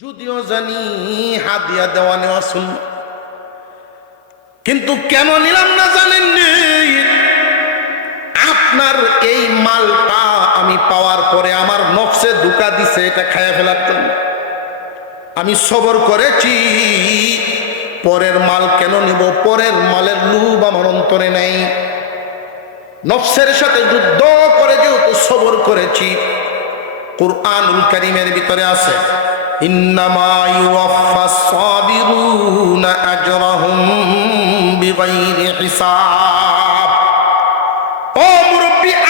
যদিও জানি হাদিয়া দেওয়া নেওয়া শুনল কিন্তু কেন নিলাম না জানেননি আপনার এই মালটা আমি পাওয়ার পরে আমার নফসে দুকা দিছে, এটা খায়া ফেলার জন্য। আমি সবর করেছি, পরের মাল কেন নিব? পরের মালের লুব আমার অন্তরে নেই। নফসের সাথে যুদ্ধ করে যেহেতু সবর করেছি, কোরআনুল কারিমের ভিতরে আছে।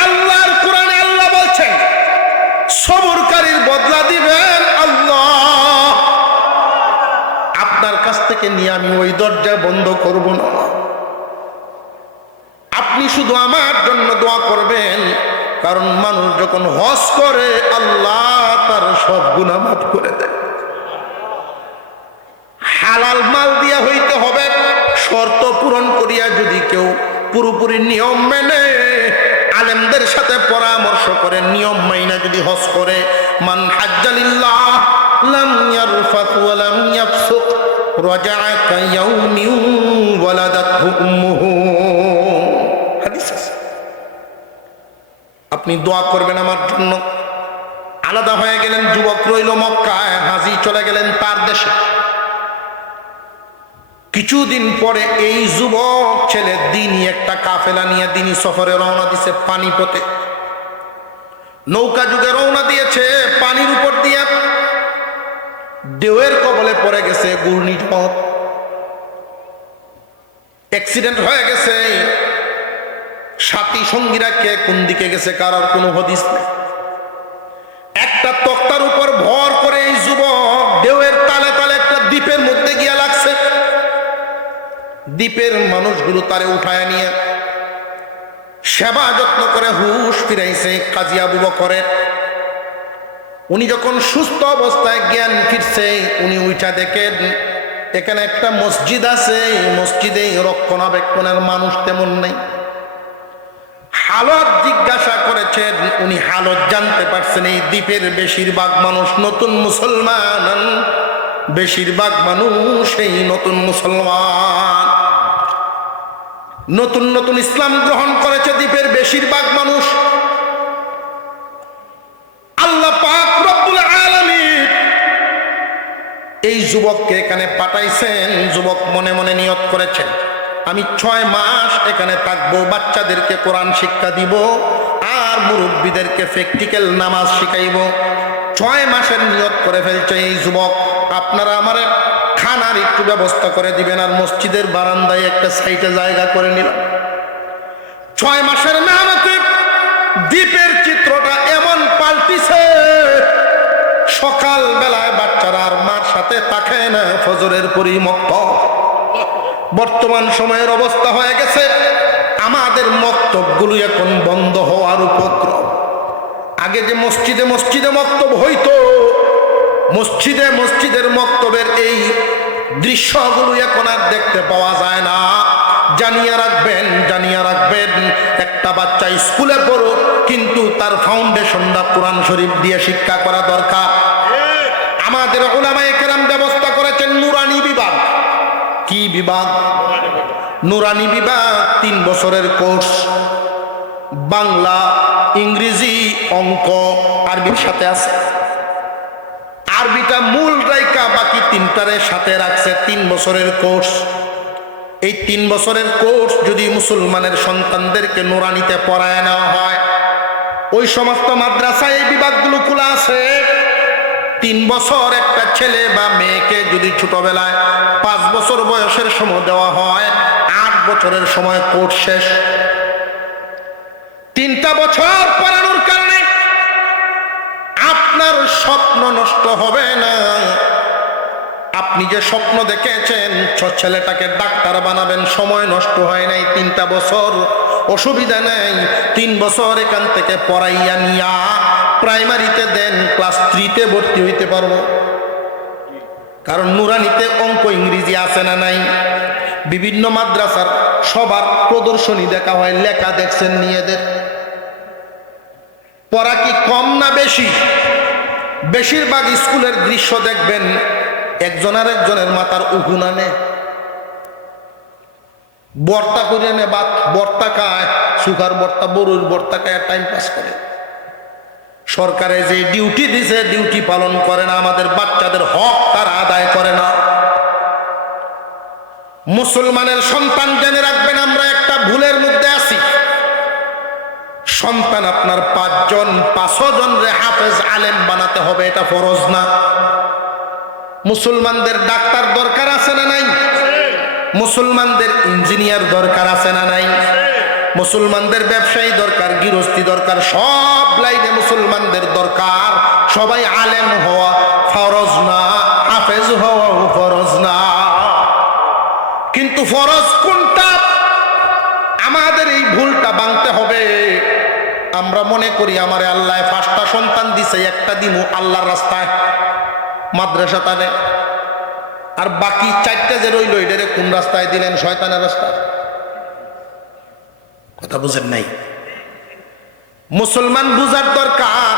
আল্লাহর আল্লাহ বলছেন বদলা দিবেন আল্লাহ। আপনার কাছ থেকে নিয়ে আমি ওই বন্ধ করব না। আপনি শুধু আমার জন্য দোয়া করবেন, কারণ মানুষ যখন হজ করে, আল্লাহ তার সব গুণা মাফ করে দেয়। হালাল মাল দিয়া হইতে হবে। শর্ত পূরণ করিয়া যদি কেউ পুরোপুরি নিয়ম মেনে, আলেমদের সাথে পরামর্শ করে, নিয়ম মাইনা যদি হজ করে, মান আপনি দোয়া করবেন আমার জন্য। আলাদা হয়ে গেলেন, যুবক রইল মক্কায়, হাজি চলে গেলেন তার দেশে। কিছুদিন পরে এই যুবক ছেলে দিনই একটা কাফেলা নিয়ে দিনই সফরে রওনা দিছে পানিপথে। নৌকা যুগে রওনা দিয়েছে, পানির উপর দিয়ে ঢেউয়ের কবলে পড়ে গেছে ঘূর্ণিঝড়। অ্যাক্সিডেন্ট হয়ে গেছে। সাথী সঙ্গীরা কে কোন দিকে গেছে কারোর কোনো হদিস নেই। একটা তক্তার দ্বীপের মানুষগুলো তারে উঠায় নিয়ে সেবা যত্ন করে হুশ ফিরাইছে কাজী আবু বকরের। উনি যখন সুস্থ অবস্থায় জ্ঞান ফিরছে, উনি উঠা দেখেন, এখানে একটা মসজিদ আছে মসজিদে রক্ষণাবেক্ষণের মানুষ তেমন নেই। হালত জিজ্ঞাসা করেছেন, উনি হালত জানতে পারছেন, এই দ্বীপের বেশিরভাগ মানুষ নতুন মুসলমান, বেশিরভাগ মানুষ এই নতুন মুসলমান। নতুন নতুন ইসলাম গ্রহণ করেছে দ্বীপের বেশিরভাগ মানুষ। আল্লাহ পাক এই যুবককে এখানে পাঠাইছেন, যুবক মনে মনে নিয়ত করেছেন আমি ছয় মাস এখানে থাকব, বাচ্চাদেরকে কোরআন শিক্ষা দিব, আর মুরব্বীদেরকে প্র্যাকটিক্যাল নামাজ শিখাইব। ছয় মাসের নিয়ত করে ফেলছে এই যুবক। আপনারা আমার খানার একটু ব্যবস্থা করে দিবেন আর মসজিদের বারান্দায় একটা সাইটে জায়গা করে নিলাম। ছয় মাসের মেহনতে দ্বীপের চিত্রটা এমন পাল্টিছে সকাল বেলায় বাচ্চারা আর মার সাথে তাকায় না, ফজরের পরিমক্ত। বর্তমান সময়ের অবস্থা হয়ে গেছে, আমাদের মক্তবগুলো এখন বন্ধ হওয়ার উপক্রম। আগে যে মসজিদে মসজিদে মক্তব হইতো, মসজিদে মসজিদের মক্তবের এই দৃশ্যগুলো এখন আর দেখতে পাওয়া যায় না। জানিয়ে রাখবেন জানিয়ে রাখবেন, একটা বাচ্চা স্কুলে পড়ো কিন্তু তার ফাউন্ডেশনটা কোরআন শরীফ দিয়ে শিক্ষা করা দরকার। আমাদের ওলামায়ে কেরাম ব্যবস্থা করেছেন নুরানি বিভাগ। কি বিভাগ? নুরানি বিভাগ তিন বছরের কোর্স। বাংলা, ইংরেজি, অঙ্ক, আরবির সাথে আছে। আরবিটা মূল রাইকা, বাকি তিনটারের সাথে রাখছে তিন বছরের কোর্স। এই তিন বছরের কোর্স যদি মুসলমানের সন্তানদেরকে নোরানিতে পড়ায় নেওয়া হয়, ওই সমস্ত মাদ্রাসায় এই বিভাগগুলো খোলা আছে। তিন বছর একটা ছেলে বা মেয়েকে যদি ছোটবেলায় পাঁচ বছর বয়সের সময় দেওয়া হয়, আট বছরের সময় কোর্স শেষ। তিনটা বছর পড়ানোর কারণে আপনার স্বপ্ন নষ্ট হবে না। আপনি যে স্বপ্ন দেখেছেন ছেলেটাকে ডাক্তার বানাবেন, সময় নষ্ট হয় নাই, তিনটা বছর অসুবিধা নেই। তিন বছর এখান থেকে পড়াইয়া নিয়া প্রাইমারিতে দেন, ক্লাস থ্রিতে ভর্তি হইতে পারব। কারণ নুরানিতে অঙ্ক ইংরেজি আছে না নাই। বিভিন্ন মাদ্রাসার সবার প্রদর্শনী দেখা হয়, লেখা দেখছেন নিয়েদের পড়া কি কম না বেশি? বেশিরভাগ স্কুলের দৃশ্য দেখবেন একজন আর একজনের মাথার উহুনানে বর্তা করে নে বা বর্তা খায়, সুগার বর্তা, বরুর বর্তা খায় টাইম পাস করে। সরকারে যে ডিউটি দিছে ডিউটি পালন করে না, আমাদের বাচ্চাদের হক তারা আদায় করে না। মুসলমানের সন্তান জেনে রাখবেন, আমরা একটা ভুলের সন্তান আপনার পাঁচজন পাঁচশো জন রে হাফেজ আলেম বানাতে হবে, এটা ফরজ না। মুসলমানদের ডাক্তার দরকার আছে না নাই? মুসলমানদের ইঞ্জিনিয়ার দরকার আছে না নাই? মুসলমানদের ব্যবসায়ী দরকার, গৃহস্থী দরকার, সব লাইনে মুসলমানদের দরকার। সবাই আলেম হওয়া ফরজ না, হাফেজ হওয়াও ফরজ না। কিন্তু ফরজ কোনটা? আমাদের এই ভুলটা ভাঙতে হবে। আমরা মনে করি আমার আল্লাহ পাঁচটা সন্তান দিছে, একটা দিমু আল্লাহর রাস্তায়। মাদ্রাসা তানে আর বাকি চারটা যে রইল, এটারে কোন রাস্তায় দিলেন? শয়তানের রাস্তায় কথা বুঝেন নাই? মুসলমান বুঝার দরকার।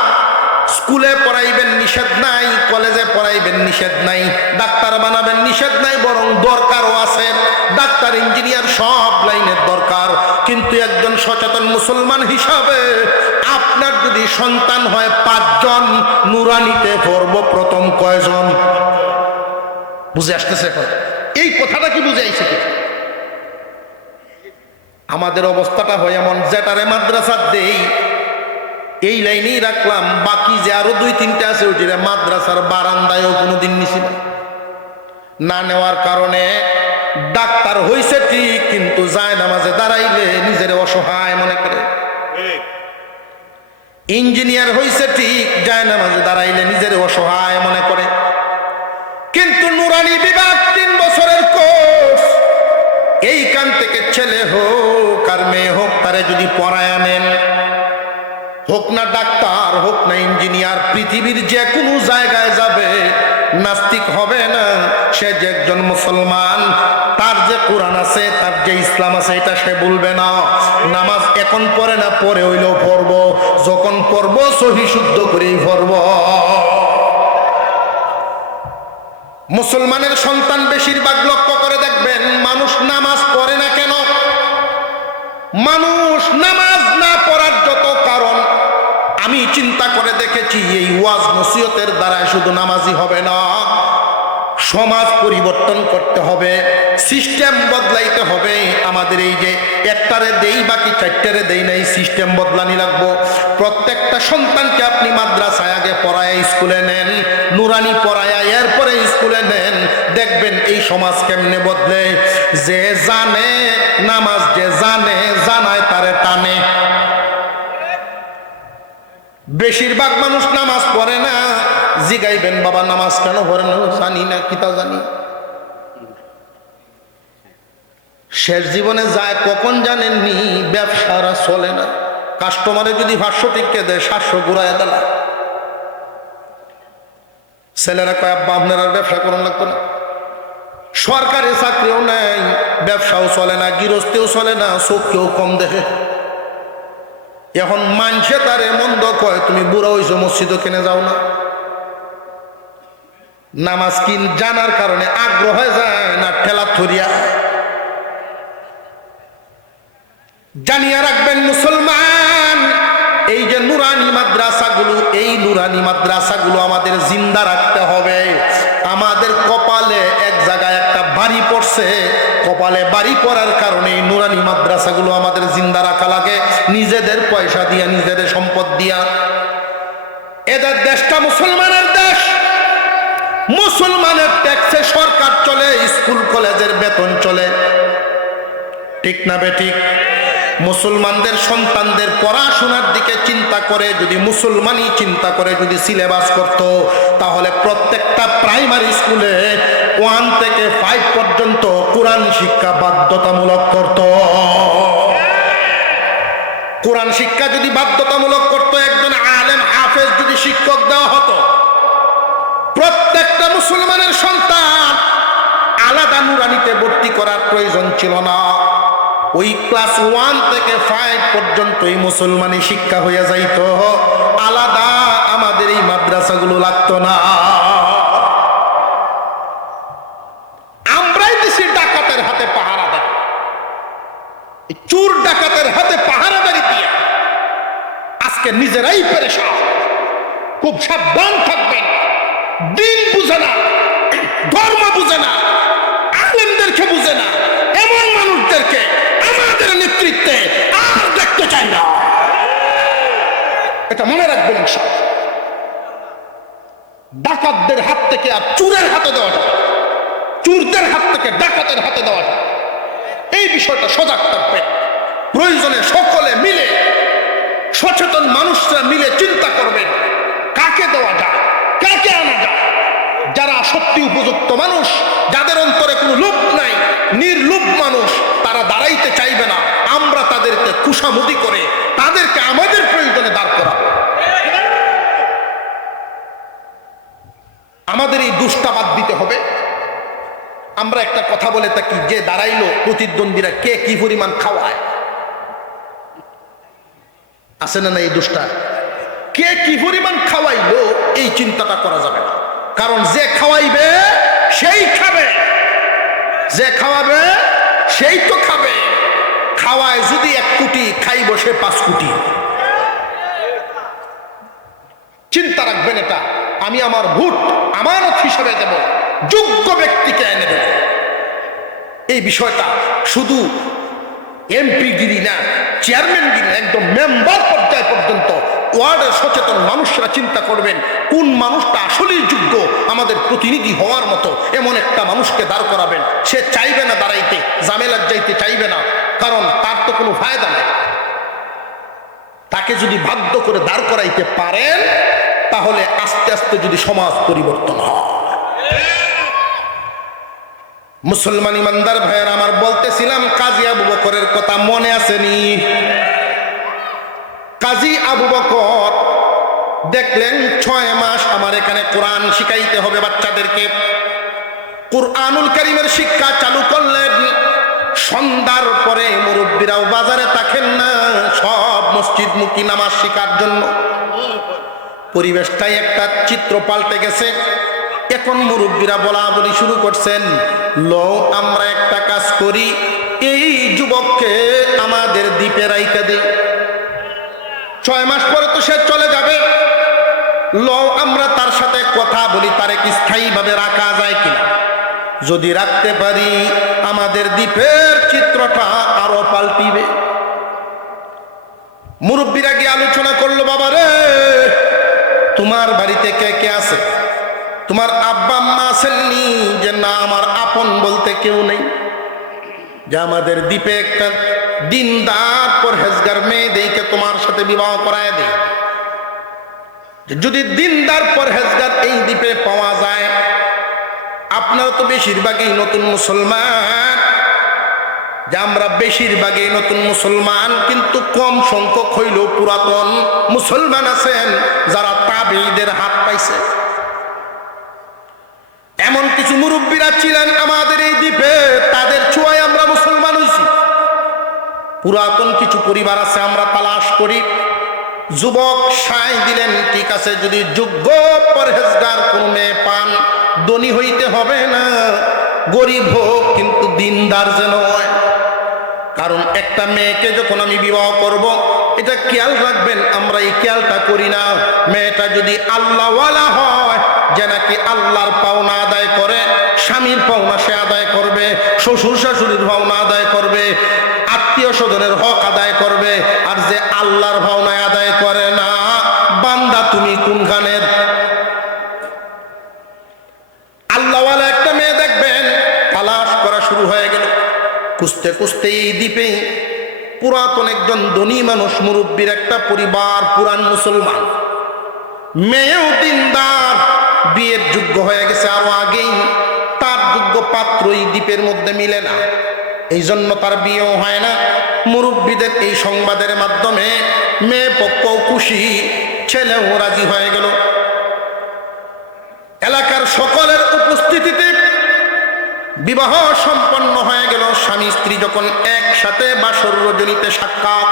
স্কুলে পড়াইবেন নিষেধ নাই, কলেজে পড়াইবেন নিষেধ নাই, ডাক্তার বানাবেন নিষেধ নাই, বরং দরকারও আছে। ডাক্তার, ইঞ্জিনিয়ার সব লাইনের দরকার। কিন্তু একজন সচেতন মুসলমান হিসাবে আপনার যদি সন্তান হয় পাঁচজন, নুরানিতে পড়ব প্রথম কয়জন? বুঝে আসতেছে এখন? এই কথাটা কি বুঝে আইছে আমাদের অবস্থাটা হয় এমন, যেটারে মাদ্রাসা দেই এই লাইনেই রাখলাম, বাকি যে আরও দুই তিনটে আছে ওইটা মাদ্রাসার বারান্দায়ও কোনোদিন নিছি না। না নেওয়ার কারণে ডাক্তার হইছে ঠিক, কিন্তু যায় নামাজে দাঁড়াইলে নিজের অসহায় মনে করে। ইঞ্জিনিয়ার হইছে ঠিক, যায় নামাজে দাঁড়াইলে নিজের অসহায় মনে করে। কিন্তু নুরানি বিভাগ তিন বছরের কোর্স। এইখান থেকে ছেলে হোক আর মেয়ে হোক, তারে যদি পড়ায় আনেন হোক না ডাক্তার, হোক না ইঞ্জিনিয়ার, পৃথিবীর যে কোনো জায়গায় যাবে, নাস্তিক হবে না। সে যে একজন মুসলমান, তার যে কোরআন আছে, তার যে ইসলাম আছে, এটা সে বলবে না। নামাজ এখন পড়ে না, পরে হইলেও পড়ব। যখন পড়ব, সহি শুদ্ধ করেই পড়ব। মুসলমানের সন্তান বেশিরভাগ লক্ষ্য করে দেখবেন, মানুষ নামাজ পড়ে না কেন? মানুষ নামাজ না পড়ার যত কারণ আমি চিন্তা করে দেখেছি, এই ওয়াজ নসিহতের দ্বারা শুধু নামাজি হবে না, সমাজ পরিবর্তন করতে হবে, সিস্টেম বদলাইতে হবে। আমাদের এই যে একটারে দেই, বাকি চারটারে দেই না এই সিস্টেম বদলানি লাগবো। প্রত্যেকটা সন্তানকে আপনি মাদ্রাসায় আগে পড়ায়, স্কুলে নেন, নুরানি পড়ায়, এরপরে স্কুলে নেন। দেখবেন এই সমাজ কেমনে বদলে। যে জানে নামাজ, যে জানে, জানায়, তারে টানে। বেশিরভাগ মানুষ নামাজ পড়ে না। জিগাইবেন, বাবা, নামাজ কেন পড়ে না? জানি না কিতা জানি। শেষ জীবনে যায়, কখন জানেননি, ব্যবসারা চলে না। কাস্টমারে যদি ভাষ্য টিকে দেয়, সাতশো ঘুরায় দেলা। ছেলেরা কয়, আব্বা, আপনার আর ব্যবসা করুন লাগতো না। সরকারি চাকরিও নেই ব্যবসাও চলে না, গৃহস্থেও চলে না, চোখকেও কম দেখে। এখন মানছে তারে মন্দ কয়, তুমি বুড়া হইছো, মসজিদও কেনে যাও না। নামাজ কিন জানার কারণে আগ্রহ যায় না ঠেলা থরিয়া জানিয়ে রাখবেন মুসলমান, এই যে নুরানি মাদ্রাসাগুলো, এই নুরানি মাদ্রাসাগুলো আমাদের জিন্দা রাখতে হবে। আমাদের কপালে বাড়ি পড়ছে, কপালে বাড়ি পড়ার কারণে নুরানি মাদ্রাসাগুলো আমাদের জিন্দা রাখা লাগে। নিজেদের পয়সা দিয়া, নিজেদের সম্পদ দিয়া। এদের দেশটা মুসলমানের দেশ। মুসলমানের ট্যাক্সে সরকার চলে, স্কুল, কলেজের বেতন চলে। ঠিক না বেঠিক মুসলমানদের সন্তানদের পড়াশোনার দিকে চিন্তা করে, যদি মুসলমানই চিন্তা করে, যদি সিলেবাস করত, তাহলে প্রত্যেকটা প্রাইমারি স্কুলে ওয়ান থেকে ফাইভ পর্যন্ত কোরআন শিক্ষা বাধ্যতামূলক করত। কোরআন শিক্ষা যদি বাধ্যতামূলক করত, একজন আলেম, হাফেজ যদি শিক্ষক দেওয়া হতো, প্রত্যেকটা মুসলমানের সন্তান আলাদা নুরানিতে ভর্তি করার প্রয়োজন ছিল না। ওই ক্লাস ওয়ান থেকে ফাইভ পর্যন্ত এই মুসলমানি শিক্ষা হইয়া যাইত। আলাদা আমাদের এই মাদ্রাসাগুলো লাগতো না। আমরাই দেশে ডাকাতের হাতে পাহারা দেয়। চোর ডাকাতের হাতে পাহারাদারি দিয়ে। আজকে নিজেরাই পেরেশান। খুব সাবধান থাকবেন। দিন বুঝে না, ধর্ম বুঝে না আলেমদেরকে বুঝে না এমন মানুষদেরকে আমাদের নেতৃত্বে আর দেখতে চাই না এটা মনে রাখবেন সব ডাকাতদের হাত থেকে আর চুরের হাতে দেওয়া যায় চুরদের হাত থেকে ডাকাতের হাতে দেওয়া যায় এই বিষয়টা সজাগ থাকবেন। প্রয়োজনে সকলে মিলে, সচেতন মানুষরা মিলে চিন্তা করবেন, কাকে দেওয়া যায়, কাকে আনা যায়। যারা সত্যি উপযুক্ত মানুষ, যাদের অন্তরে কোনো লোভ নাই, নির্লোভ মানুষ, তারা দাঁড়াইতে চাইবে না। আমরা তাদেরকে কুসামুদি করে তাদেরকে আমাদের প্রয়োজনে দাঁড় করাবো আমাদের এই দুষ্টাবাদ দিতে হবে। আমরা একটা কথা বলে থাকি, যে দাঁড়াইলো প্রতিদ্বন্দ্বীরা কে কি পরিমাণ খাওয়ায়? আছে না না এই দুষ্টা? কে কি পরিমাণ খাওয়াইলো, এই চিন্তাটা করা যাবে না। কারণ যে খাওয়াইবে, সেই খাবে। যে খাওয়াবে, সেই তো খাবে। খাওয়ায় যদি এক কোটি খাই বসে পাঁচ কোটি। চিন্তা রাখবেন এটা। আমি আমার ভোট আমানত হিসেবে দেব, যোগ্য ব্যক্তিকে এনে দেব। এই বিষয়টা শুধু এমপি গিরি না, চেয়ারম্যান গিরি একদম মেম্বার পর্যায় পর্যন্ত ওয়ার্ডের সচেতন মানুষরা চিন্তা করবেন, কোন মানুষটা আসলেই যোগ্য আমাদের প্রতিনিধি হওয়ার মতো এমন একটা মানুষকে দাঁড় করাবেন। সে চাইবে না দাঁড়াইতে জামেলার যাইতে চাইবে না, কারণ তার তো কোনো ফায়দা নেই। তাকে যদি বাধ্য করে দাঁড় করাইতে পারেন, তাহলে আস্তে আস্তে যদি সমাজ পরিবর্তন হয়। মুসলমান ইমানদার ভাইয়ের, আমার বলতেছিলাম, কাজী আবু বকরের কথা মনে আসেনি। কাজী আবু বকর, দেখলেন ছয় মাস আমার এখানে কোরআন শিখাইতে হবে বাচ্চাদেরকে। কোরআনুল করিমের শিক্ষা চালু করলেন। সন্ধ্যার পরে মুরব্বীরাও বাজারে থাকেন না, সব মসজিদ মুখী নামাজ শিকার জন্য। পরিবেশটাই একটা চিত্র পাল্টে গেছে। এখন মুরব্বীরা বলা বলি শুরু করছেন লো আমরা একটা কাজ করি, এই যুবককে আমাদের দ্বীপে রাইকা দিই ছয় মাস পরে তো সে চলে যাবে। লো আমরা তার সাথে কথা বলি, তারে কি স্থায়ীভাবে রাখা যায় কিনা? যদি রাখতে পারি, আমাদের দ্বীপের চিত্রটা আরও পাল্টিবে। মুরব্বীরা গিয়ে আলোচনা করল, বাবা রে, তোমার বাড়িতে কে কে আছে? তোমার আব্বা আম্মা আসেননি, যে না, আমার আপন বলতে কেউ নেই। যে আমাদের দ্বীপে একটা দিনদার পরহেজগার মেয়ে দেইকে তোমার সাথে বিবাহ করায় দেয়। যদি দিনদার পরহেজগার এই দ্বীপে পাওয়া যায়, আপনারা তো বেশিরভাগই নতুন মুসলমান। যে আমরা বেশিরভাগই নতুন মুসলমান, কিন্তু কম সংখ্যক হইলেও পুরাতন মুসলমান আছেন, যারা তাবিদের হাত পাইছে। এমন কিছু মুরব্বীরা ছিলেন আমাদের এই দ্বীপে, তাদের ছোঁয়ায় আমরা মুসলমান হইছি পুরাতন কিছু পরিবার আছে, আমরা তালাশ করি। যুবক সায় দিলেন, ঠিক আছে, যদি যোগ্য পরহেজগার কোন মেয়ে পান, ধনী হইতে হবে না। গরিব হোক, কিন্তু দিনদার যেন হয়। কারণ একটা মেয়েকে যখন আমি বিবাহ করব এটা খেয়াল রাখবেন, আমরা এই খেয়ালটা করি না। মেয়েটা যদি আল্লাহওয়ালা হয়, যে নাকি আল্লাহর পাওনা আদায় করে, স্বামীর পাওনা সে আদায় করবে শ্বশুর শাশুড়ির পাওনা আদায় করবে আত্মীয় স্বজনের হক আদায় করবে, আর যে আল্লাহর ভাওনায় আদায় করে না, বান্দা তুমি কোনখানের? আল্লাহওয়ালা একটা মেয়ে দেখবেন, তালাশ করা শুরু হয়ে গেল। খুঁজতে খুঁজতে এই দ্বীপে পুরাতন একজন ধনী মানুষ, মুরব্বীর একটা পরিবার, পুরান মুসলমান। মেয়েও দিনদার, বিয়ের যোগ্য হয়ে গেছে আরও আগেই। তার যোগ্য পাত্র এই দ্বীপের মধ্যে মিলে না। এই জন্য তার বিয়েও হয় না। মুরব্বীদের এই সংবাদের মাধ্যমে মেয়ে পক্ষও খুশি, ছেলেও রাজি হয়ে গেল। এলাকার সকলের উপস্থিতিতে বিবাহ সম্পন্ন হয়ে গেল, স্বামী স্ত্রী যখন একসাথে বাসর রজনীতে সাক্ষাৎ।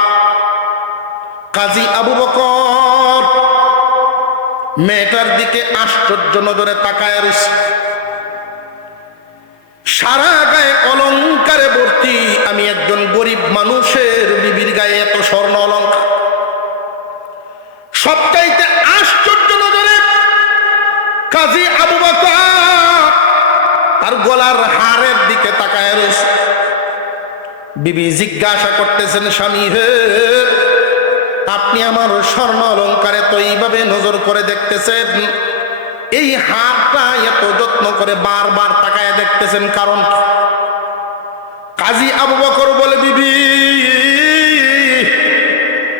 কাজী আবু বকর মেয়েটার দিকে আশ্চর্য নজরে তাকায় রয়েছে সারা গায়ে অলঙ্কারে ভর্তি, আমি একজন গরিব মানুষের বিবির গায়ে এত স্বর্ণ অলঙ্কার। সবচাইতে গলার হারের দিকে তাকায় রয়েছে বিবি জিজ্ঞাসা করতেছেন, স্বামী হে, আপনি আমার স্বর্ণ অলঙ্কারে তো এইভাবে নজর করে দেখতেছেন? এই হারটা এত যত্ন করে বারবার তাকায় দেখতেছেন কারণ কাজী আবু বকর বলে, বিবি,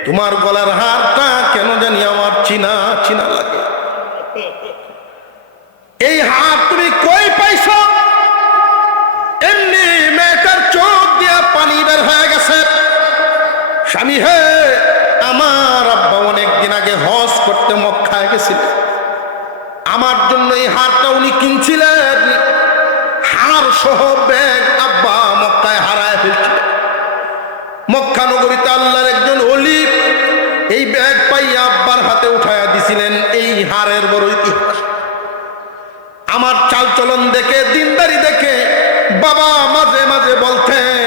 তোমার গলার হারটা কেন জানি আমার চিনা চিনা লাগে। এই হার তুমি কই গেছে স্বামী হে, আমার আব্বা অনেকদিন আগে করতে আমার জন্য এই হারটা উনি কিনছিলেন। হার সহ ব্যাগ আব্বা মক্কায় হারায় একজন অলিপ এই ব্যাগ পাইয়া আব্বার হাতে উঠাইয়া দিছিলেন। এই হারের বড় ইতিহাস। আমার চালচলন দেখে, দিনদারি দেখে বাবা মাঝে মাঝে বলতেন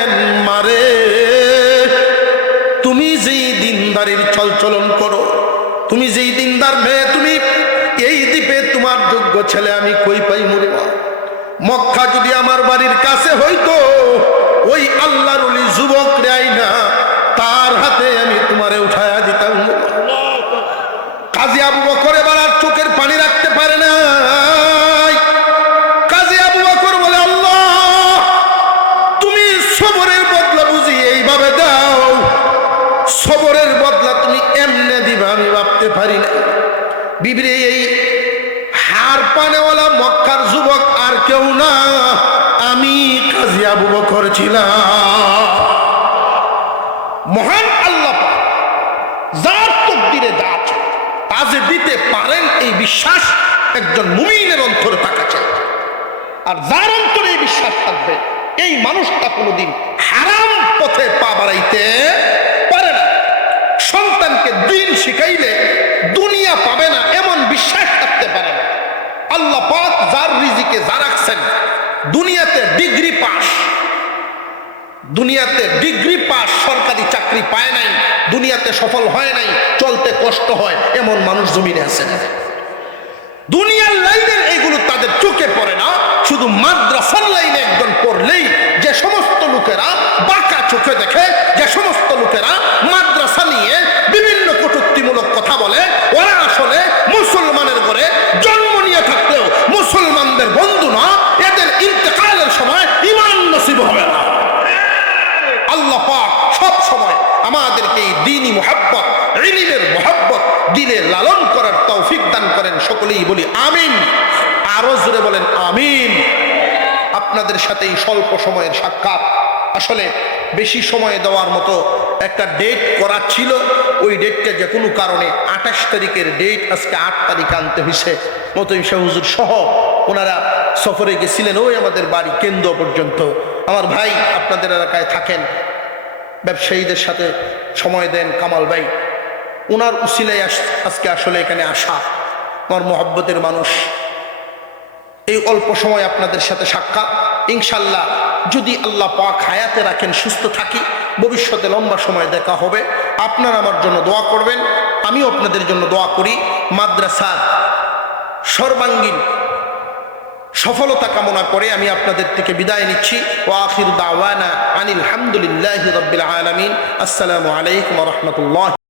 হইতো ওই আল্লাহর যুবক রেই না, তার হাতে আমি তোমারে উঠায়া দিতাম। আবু চোখের পানি রাখতে পারে সবরের বদলা বুঝি এইভাবে সবরের বদলা তুমি এমনে দিবা, আমি ভাবতে পারি না। বিবরে এই হার পানেওয়ালা মক্কার যুবক আর কেউ না। কাজী আবু বকর ছিলাম মহান আল্লাহ যার তকদিরে যা দিতে পারেন এই বিশ্বাস একজন মুমিনের অন্তরে থাকা চাই। আর যার অন্তরে এই বিশ্বাস থাকবে, এই মানুষটা কোনোদিন হারাম পথে পা বাড়াইতে পারে না। সন্তানকে দিন শিখাইলে দুনিয়া পাবে না, এমন বিশ্বাস থাকতে পারে না। আল্লাহ পাক যার রিজিকে যা রাখছেন, দুনিয়াতে ডিগ্রি পাস দুনিয়াতে ডিগ্রি পাস, সরকারি চাকরি পায় নাই, দুনিয়াতে সফল হয় নাই, চলতে কষ্ট হয়, এমন মানুষ জমিনে আছে। দুনিয়ার লাইনের এইগুলো তাদের চোখে পড়ে না, শুধু মাদ্রাসার লাইনে একজন পড়লেই যে সমস্ত লোকেরা বাঁকা চোখে দেখে, যে সমস্ত লোকেরা মাদ্রাসা নিয়ে বিভিন্ন কটুক্তিমূলক কথা বলে ওরা আসলে মুসলমানের ঘরে জন্ম নিয়ে থাকলেও মুসলমানদের বন্ধু না এদের ইন্তেকালের সময় ইমান নসিব হবে না আল্লাহ পাক সব সময় এই দিনই মোহাব্বত ইলিমের মোহাব্বত, দিলে লালন করার তৌফিক দান করেন সকলেই বলি আমিন। আরও জোরে বলেন আমিন। আপনাদের সাথে এই স্বল্প সময়ের সাক্ষাৎ। আসলে বেশি সময় দেওয়ার মতো একটা ডেট করা ছিল। ওই ডেটটা যে কোনো কারণে আঠাশ তারিখের ডেট আজকে আট তারিখ আনতে হয়েছে মতো হুজুর সহ ওনারা সফরে গেছিলেন ওই আমাদের বাড়ি কেন্দ্র পর্যন্ত। আমার ভাই আপনাদের এলাকায় থাকেন। ব্যবসায়ীদের সাথে সময় দেন কামাল ভাই। ওনার উসিলায় আজকে আসলে এখানে আসা। আমার মহব্বতের মানুষ। এই অল্প সময় আপনাদের সাথে সাক্ষাৎ। ইনশাল্লাহ যদি আল্লাহ পাক হায়াতে রাখেন, সুস্থ থাকি, ভবিষ্যতে লম্বা সময় দেখা হবে। আপনারা আমার জন্য দোয়া করবেন। আমিও আপনাদের জন্য দোয়া করি। মাদ্রাসার সর্বাঙ্গীন সফলতা কামনা করে আমি আপনাদের থেকে বিদায় নিচ্ছি। ও আখির দাওয়ানা আনিল হামদুলিল্লাহ রবিল আলমিন। আসসালামু আলাইকুম রহমতুল্লাহ